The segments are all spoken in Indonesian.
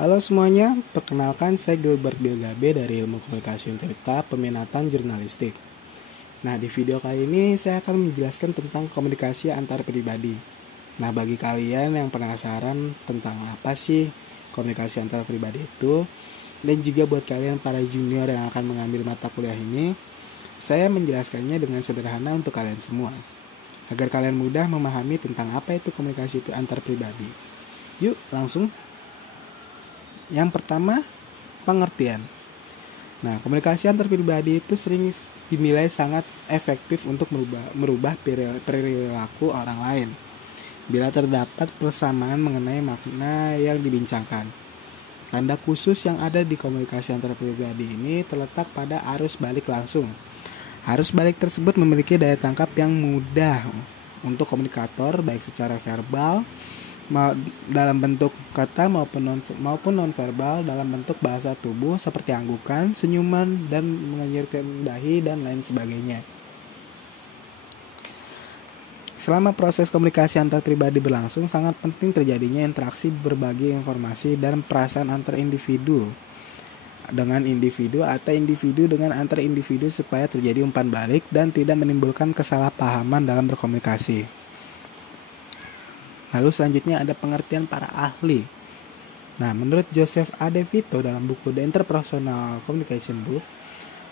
Halo semuanya, perkenalkan saya Gilbert Bilgabe dari Ilmu Komunikasi Cerita Peminatan Jurnalistik. Nah, di video kali ini saya akan menjelaskan tentang komunikasi antar pribadi. Nah, bagi kalian yang penasaran tentang apa sih komunikasi antar pribadi itu, dan juga buat kalian para junior yang akan mengambil mata kuliah ini, saya menjelaskannya dengan sederhana untuk kalian semua, agar kalian mudah memahami tentang apa itu komunikasi antar pribadi. Yuk, langsung. Yang pertama, pengertian. Nah, komunikasi antar pribadi itu sering dinilai sangat efektif untuk merubah perilaku orang lain bila terdapat persamaan mengenai makna yang dibincangkan. Tanda khusus yang ada di komunikasi antar pribadi ini terletak pada arus balik langsung. Arus balik tersebut memiliki daya tangkap yang mudah untuk komunikator, baik secara verbal dalam bentuk kata maupun nonverbal dalam bentuk bahasa tubuh seperti anggukan, senyuman, dan mengenyirkan dahi dan lain sebagainya. Selama proses komunikasi antar pribadi berlangsung, sangat penting terjadinya interaksi berbagi informasi dan perasaan antar individu dengan individu atau individu dengan antar individu supaya terjadi umpan balik dan tidak menimbulkan kesalahpahaman dalam berkomunikasi. Lalu selanjutnya ada pengertian para ahli. Nah, menurut Joseph A. DeVito dalam buku The Interpersonal Communication Book,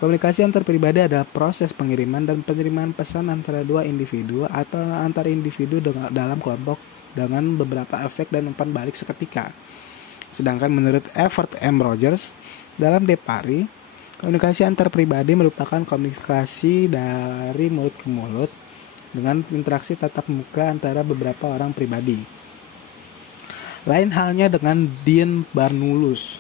komunikasi antar pribadi adalah proses pengiriman dan penerimaan pesan antara dua individu atau antar individu dalam kelompok dengan beberapa efek dan umpan balik seketika. Sedangkan menurut Everett M. Rogers dalam De Pari, komunikasi antar pribadi merupakan komunikasi dari mulut ke mulut dengan interaksi tatap muka antara beberapa orang pribadi. Lain halnya dengan Dean Barnulus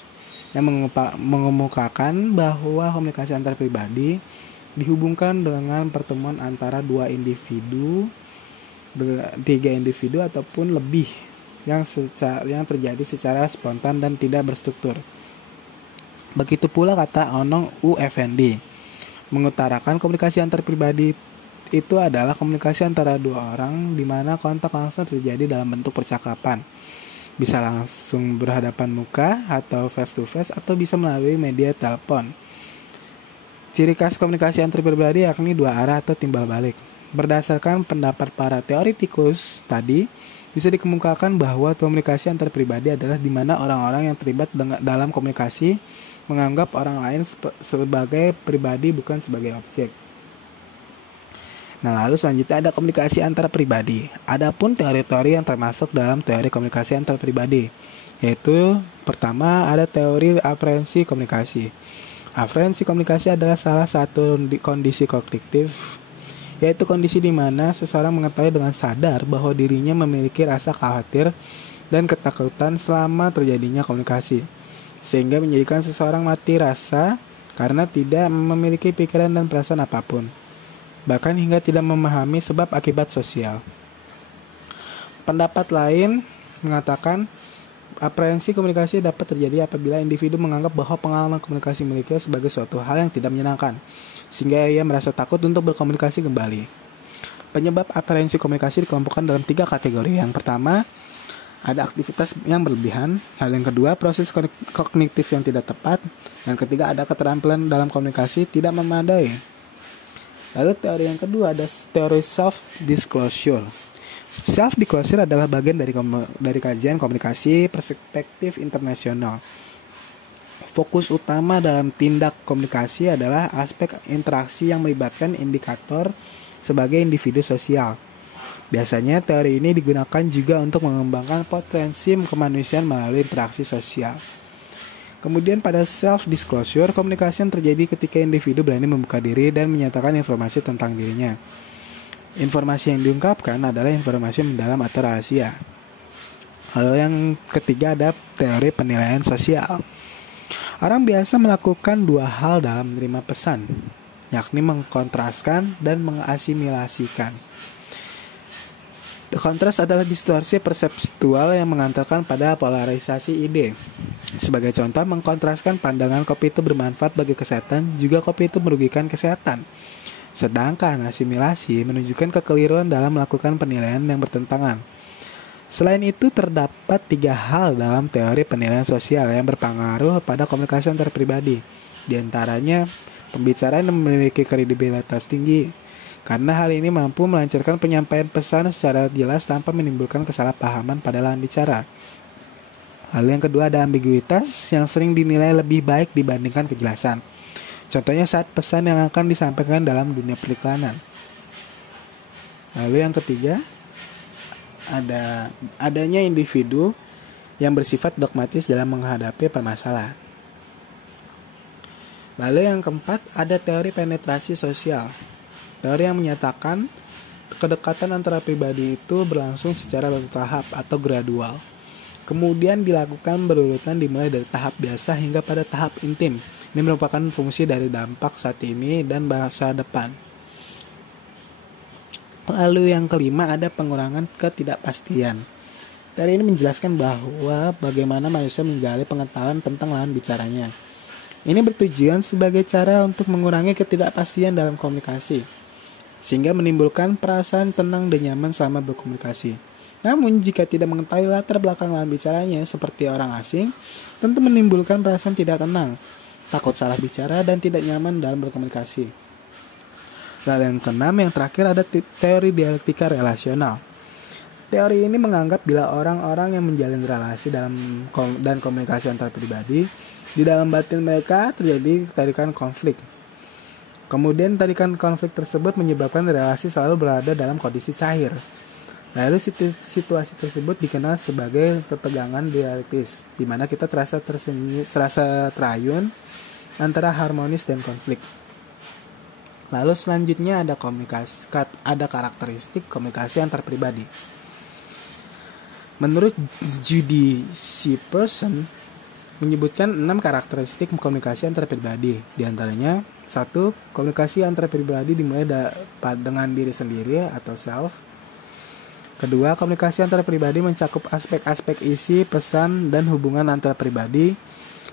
yang mengemukakan bahwa komunikasi antar pribadi dihubungkan dengan pertemuan antara dua individu, tiga individu ataupun lebih yang terjadi secara spontan dan tidak berstruktur. Begitu pula kata Onong U. Effendi mengutarakan komunikasi antar pribadi itu adalah komunikasi antara dua orang di mana kontak langsung terjadi dalam bentuk percakapan. Bisa langsung berhadapan muka atau face to face atau bisa melalui media telepon. Ciri khas komunikasi antar pribadi yakni dua arah atau timbal balik. Berdasarkan pendapat para teoretikus tadi, bisa dikemukakan bahwa komunikasi antar pribadi adalah di mana orang-orang yang terlibat dalam komunikasi menganggap orang lain sebagai pribadi bukan sebagai objek. Nah, lalu selanjutnya ada komunikasi antar pribadi. Adapun teori-teori yang termasuk dalam teori komunikasi antar pribadi, yaitu pertama ada teori aprehensi komunikasi. Aprehensi komunikasi adalah salah satu kondisi kognitif, yaitu kondisi di mana seseorang mengetahui dengan sadar bahwa dirinya memiliki rasa khawatir dan ketakutan selama terjadinya komunikasi, sehingga menjadikan seseorang mati rasa karena tidak memiliki pikiran dan perasaan apapun, bahkan hingga tidak memahami sebab akibat sosial. Pendapat lain mengatakan aprehensi komunikasi dapat terjadi apabila individu menganggap bahwa pengalaman komunikasi miliknya sebagai suatu hal yang tidak menyenangkan, sehingga ia merasa takut untuk berkomunikasi kembali. Penyebab aprehensi komunikasi dikelompokkan dalam 3 kategori. Yang pertama, ada aktivitas yang berlebihan. Hal yang kedua, proses kognitif yang tidak tepat. Dan ketiga, ada keterampilan dalam komunikasi tidak memadai. Lalu teori yang kedua ada teori self-disclosure. Self-disclosure adalah bagian dari kajian komunikasi perspektif internasional. Fokus utama dalam tindak komunikasi adalah aspek interaksi yang melibatkan indikator sebagai individu sosial. Biasanya teori ini digunakan juga untuk mengembangkan potensi kemanusiaan melalui interaksi sosial. Kemudian pada self-disclosure, komunikasi yang terjadi ketika individu berani membuka diri dan menyatakan informasi tentang dirinya. Informasi yang diungkapkan adalah informasi mendalam atau rahasia. Lalu yang ketiga ada teori penilaian sosial. Orang biasa melakukan 2 hal dalam menerima pesan, yakni mengkontraskan dan mengasimilasikan. Kontras adalah distorsi perseptual yang mengantarkan pada polarisasi ide. Sebagai contoh, mengkontraskan pandangan kopi itu bermanfaat bagi kesehatan, juga kopi itu merugikan kesehatan. Sedangkan asimilasi menunjukkan kekeliruan dalam melakukan penilaian yang bertentangan. Selain itu, terdapat 3 hal dalam teori penilaian sosial yang berpengaruh pada komunikasi antar pribadi. Di antaranya, pembicaraan yang memiliki kredibilitas tinggi, karena hal ini mampu melancarkan penyampaian pesan secara jelas tanpa menimbulkan kesalahpahaman pada lawan bicara. Lalu yang kedua, ada ambiguitas yang sering dinilai lebih baik dibandingkan kejelasan. Contohnya saat pesan yang akan disampaikan dalam dunia periklanan. Lalu yang ketiga, adanya individu yang bersifat dogmatis dalam menghadapi permasalahan. Lalu yang keempat, ada teori penetrasi sosial. Teori yang menyatakan kedekatan antara pribadi itu berlangsung secara bertahap atau gradual. Kemudian dilakukan berurutan dimulai dari tahap biasa hingga pada tahap intim. Ini merupakan fungsi dari dampak saat ini dan masa depan. Lalu yang kelima, ada pengurangan ketidakpastian. Teori ini menjelaskan bahwa bagaimana manusia menggali pengetahuan tentang lawan bicaranya. Ini bertujuan sebagai cara untuk mengurangi ketidakpastian dalam komunikasi, sehingga menimbulkan perasaan tenang dan nyaman selama berkomunikasi. Namun, jika tidak mengetahui latar belakang lawan bicaranya seperti orang asing, tentu menimbulkan perasaan tidak tenang, takut salah bicara, dan tidak nyaman dalam berkomunikasi. Lalu yang keenam, yang terakhir, ada teori dialektika relasional. Teori ini menganggap bila orang-orang yang menjalin relasi dan komunikasi antar pribadi, di dalam batin mereka terjadi tarikan konflik. Kemudian tarikan konflik tersebut menyebabkan relasi selalu berada dalam kondisi cair. Lalu situasi tersebut dikenal sebagai ketegangan dialektis, di mana kita terasa terayun antara harmonis dan konflik. Lalu selanjutnya ada karakteristik komunikasi antar pribadi. Menurut Judy C. Person, menyebutkan 6 karakteristik komunikasi antar pribadi. Di antaranya, 1. Komunikasi antar pribadi dimulai dengan diri sendiri atau self. Kedua, komunikasi antar pribadi mencakup aspek-aspek isi, pesan, dan hubungan antar pribadi.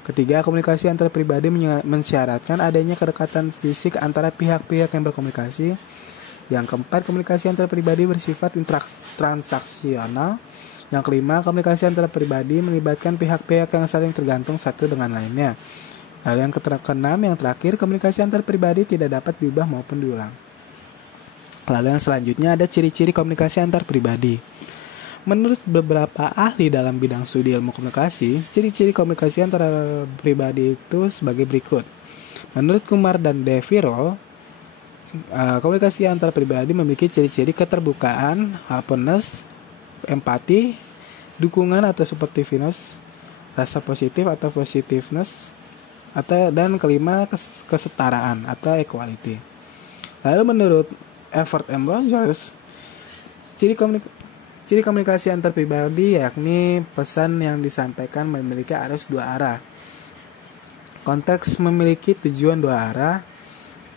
Ketiga, komunikasi antar pribadi mensyaratkan adanya kedekatan fisik antara pihak-pihak yang berkomunikasi. Yang keempat, komunikasi antar pribadi bersifat transaksional. Yang kelima, komunikasi antar pribadi melibatkan pihak-pihak yang saling tergantung satu dengan lainnya. Lalu yang keenam, yang terakhir, komunikasi antar pribadi tidak dapat diubah maupun diulang. Lalu yang selanjutnya ada ciri-ciri komunikasi antar pribadi. Menurut beberapa ahli dalam bidang studi ilmu komunikasi, ciri-ciri komunikasi antara pribadi itu sebagai berikut. Menurut Kumar dan De Viro, komunikasi antar pribadi memiliki ciri-ciri keterbukaan, openness, empati, dukungan atau supportiveness, rasa positif atau positiveness, dan kelima kesetaraan atau equality. Lalu menurut Effort M. Rogers, ciri komunikasi antar pribadi yakni pesan yang disampaikan memiliki arus dua arah, konteks memiliki tujuan dua arah,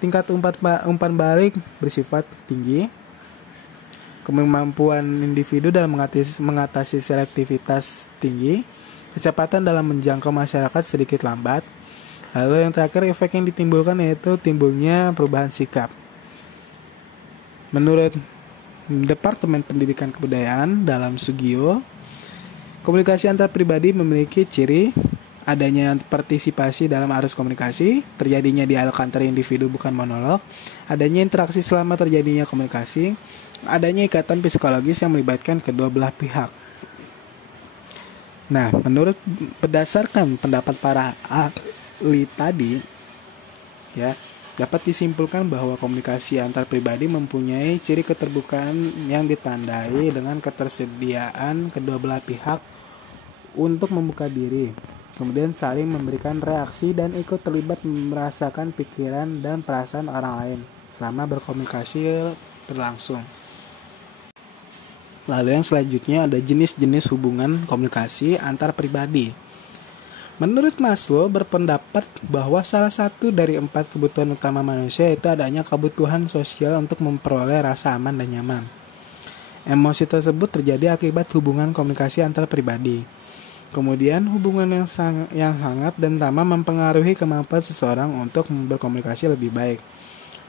tingkat umpan balik bersifat tinggi, kemampuan individu dalam mengatasi selektivitas tinggi, kecepatan dalam menjangkau masyarakat sedikit lambat. Lalu yang terakhir, efek yang ditimbulkan yaitu timbulnya perubahan sikap. Menurut Departemen Pendidikan Kebudayaan dalam Sugio, komunikasi antar pribadi memiliki ciri adanya partisipasi dalam arus komunikasi, terjadinya dialog antar individu bukan monolog, adanya interaksi selama terjadinya komunikasi, adanya ikatan psikologis yang melibatkan kedua belah pihak. Nah, berdasarkan pendapat para ahli tadi, ya, dapat disimpulkan bahwa komunikasi antar pribadi mempunyai ciri keterbukaan yang ditandai dengan ketersediaan kedua belah pihak untuk membuka diri, kemudian saling memberikan reaksi dan ikut terlibat merasakan pikiran dan perasaan orang lain selama berkomunikasi berlangsung. Lalu yang selanjutnya ada jenis-jenis hubungan komunikasi antar pribadi. Menurut Maslow berpendapat bahwa salah satu dari 4 kebutuhan utama manusia itu adanya kebutuhan sosial untuk memperoleh rasa aman dan nyaman. Emosi tersebut terjadi akibat hubungan komunikasi antar pribadi. Kemudian hubungan yang hangat dan ramah mempengaruhi kemampuan seseorang untuk berkomunikasi lebih baik.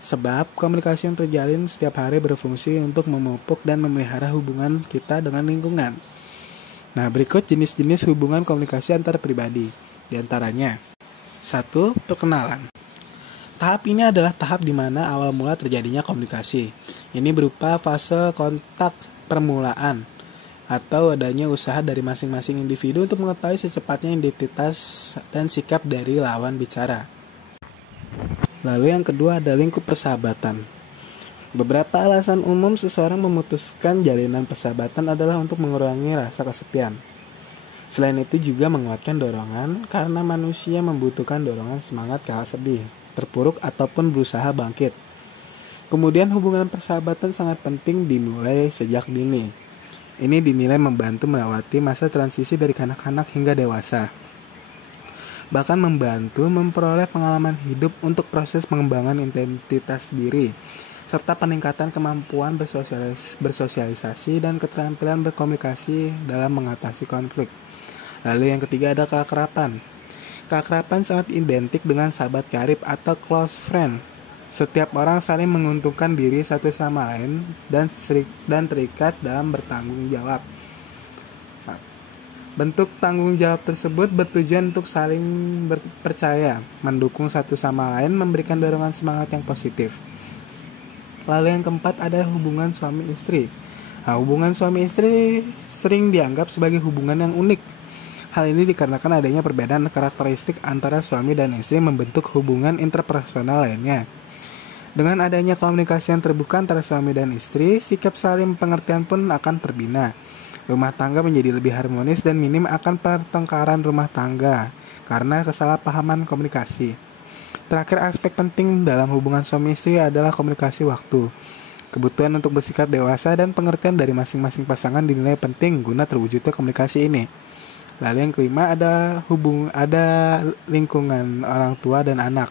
Sebab komunikasi yang terjalin setiap hari berfungsi untuk memupuk dan memelihara hubungan kita dengan lingkungan. Nah, berikut jenis-jenis hubungan komunikasi antar pribadi. Di antaranya, 1. Perkenalan. Tahap ini adalah tahap di mana awal mula terjadinya komunikasi. Ini berupa fase kontak permulaan atau adanya usaha dari masing-masing individu untuk mengetahui secepatnya identitas dan sikap dari lawan bicara. Lalu yang kedua ada lingkup persahabatan. Beberapa alasan umum seseorang memutuskan jalinan persahabatan adalah untuk mengurangi rasa kesepian. Selain itu juga menguatkan dorongan karena manusia membutuhkan dorongan semangat kala sedih, terpuruk ataupun berusaha bangkit. Kemudian hubungan persahabatan sangat penting dimulai sejak dini. Ini dinilai membantu melewati masa transisi dari kanak-kanak hingga dewasa. Bahkan membantu memperoleh pengalaman hidup untuk proses pengembangan identitas diri, serta peningkatan kemampuan bersosialisasi dan keterampilan berkomunikasi dalam mengatasi konflik. Lalu yang ketiga ada keakraban. Keakraban sangat identik dengan sahabat karib atau close friend. Setiap orang saling menguntungkan diri satu sama lain dan terikat dalam bertanggung jawab. Bentuk tanggung jawab tersebut bertujuan untuk saling percaya, mendukung satu sama lain, memberikan dorongan semangat yang positif. Lalu yang keempat ada hubungan suami istri. Nah, hubungan suami istri sering dianggap sebagai hubungan yang unik. Hal ini dikarenakan adanya perbedaan karakteristik antara suami dan istri membentuk hubungan interpersonal lainnya. Dengan adanya komunikasi yang terbuka antara suami dan istri, sikap saling pengertian pun akan terbina. Rumah tangga menjadi lebih harmonis dan minim akan pertengkaran rumah tangga karena kesalahpahaman komunikasi. Terakhir, aspek penting dalam hubungan suami istri adalah komunikasi waktu. Kebutuhan untuk bersikap dewasa dan pengertian dari masing-masing pasangan dinilai penting guna terwujudnya komunikasi ini. Lalu yang kelima ada lingkungan orang tua dan anak.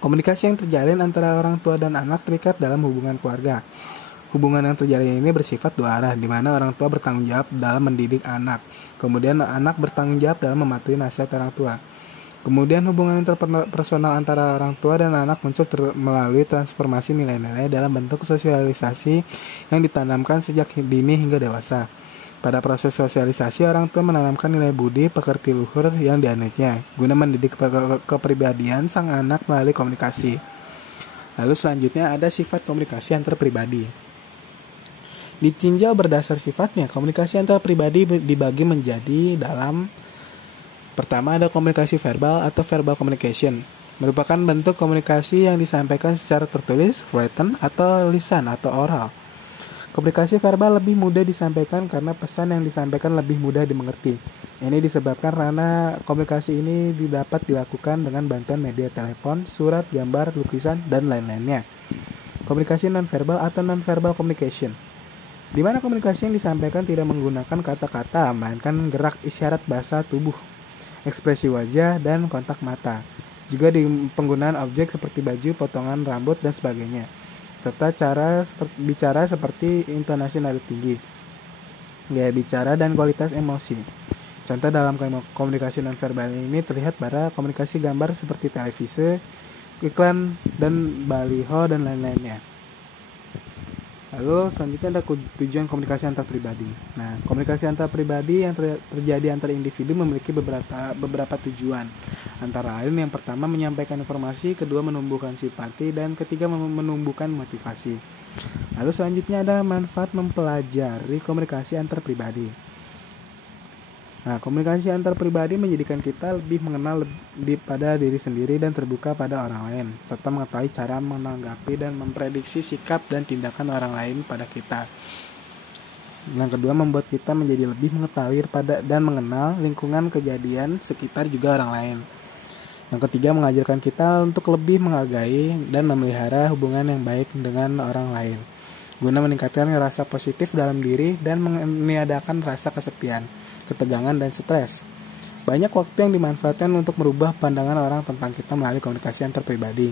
Komunikasi yang terjalin antara orang tua dan anak terikat dalam hubungan keluarga. Hubungan yang terjalin ini bersifat dua arah, di mana orang tua bertanggung jawab dalam mendidik anak. Kemudian anak bertanggung jawab dalam mematuhi nasihat orang tua. Kemudian hubungan interpersonal antara orang tua dan anak muncul melalui transformasi nilai-nilai dalam bentuk sosialisasi yang ditanamkan sejak dini hingga dewasa. Pada proses sosialisasi, orang tua menanamkan nilai budi pekerti luhur yang dianutnya, guna mendidik kepribadian sang anak melalui komunikasi. Lalu selanjutnya ada sifat komunikasi antar pribadi. Ditinjau berdasar sifatnya, komunikasi antar pribadi dibagi menjadi dalam pertama ada komunikasi verbal atau verbal communication, merupakan bentuk komunikasi yang disampaikan secara tertulis, written, atau lisan atau oral. Komunikasi verbal lebih mudah disampaikan karena pesan yang disampaikan lebih mudah dimengerti. Ini disebabkan karena komunikasi ini dapat dilakukan dengan bantuan media telepon, surat, gambar, lukisan, dan lain-lainnya. Komunikasi non-verbal atau non-verbal communication, di mana komunikasi yang disampaikan tidak menggunakan kata-kata, melainkan gerak isyarat bahasa tubuh, ekspresi wajah, dan kontak mata. Juga di penggunaan objek seperti baju, potongan rambut, dan sebagainya. Serta cara bicara seperti intonasi nada tinggi, gaya bicara, dan kualitas emosi. Contoh dalam komunikasi nonverbal ini terlihat pada komunikasi gambar seperti televisi, iklan, dan baliho, dan lain-lainnya. Lalu selanjutnya ada tujuan komunikasi antar pribadi. Nah, komunikasi antar pribadi yang terjadi antar individu memiliki beberapa tujuan. Antara lain yang pertama menyampaikan informasi, kedua menumbuhkan simpati, dan ketiga menumbuhkan motivasi. Lalu selanjutnya ada manfaat mempelajari komunikasi antar pribadi. Nah, komunikasi antar pribadi menjadikan kita lebih mengenal pada diri sendiri dan terbuka pada orang lain, serta mengetahui cara menanggapi dan memprediksi sikap dan tindakan orang lain pada kita. Yang kedua, membuat kita menjadi lebih mengetahui dan mengenal lingkungan kejadian sekitar juga orang lain. Yang ketiga, mengajarkan kita untuk lebih menghargai dan memelihara hubungan yang baik dengan orang lain, guna meningkatkan rasa positif dalam diri dan meniadakan rasa kesepian, ketegangan, dan stres. Banyak waktu yang dimanfaatkan untuk merubah pandangan orang tentang kita melalui komunikasi antar pribadi.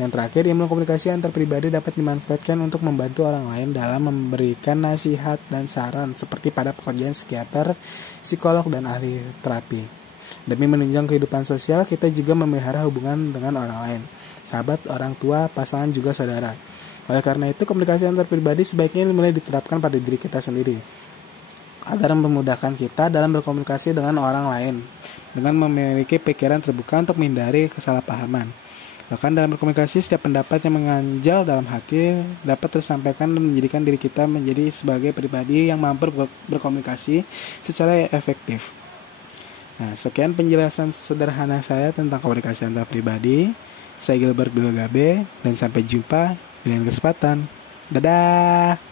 Yang terakhir, ilmu komunikasi antar pribadi dapat dimanfaatkan untuk membantu orang lain dalam memberikan nasihat dan saran seperti pada pekerjaan psikiater, psikolog, dan ahli terapi. Demi menunjang kehidupan sosial, kita juga memelihara hubungan dengan orang lain, sahabat, orang tua, pasangan, juga saudara. Oleh karena itu, komunikasi antar pribadi sebaiknya mulai diterapkan pada diri kita sendiri. agar memudahkan kita dalam berkomunikasi dengan orang lain dengan memiliki pikiran terbuka untuk menghindari kesalahpahaman. Bahkan dalam berkomunikasi, setiap pendapat yang menganjal dalam hati dapat tersampaikan dan menjadikan diri kita menjadi sebagai pribadi yang mampu berkomunikasi secara efektif. Nah, sekian penjelasan sederhana saya tentang komunikasi antar pribadi. Saya Gilbert Bilgabe dan sampai jumpa di lain kesempatan. Dadah!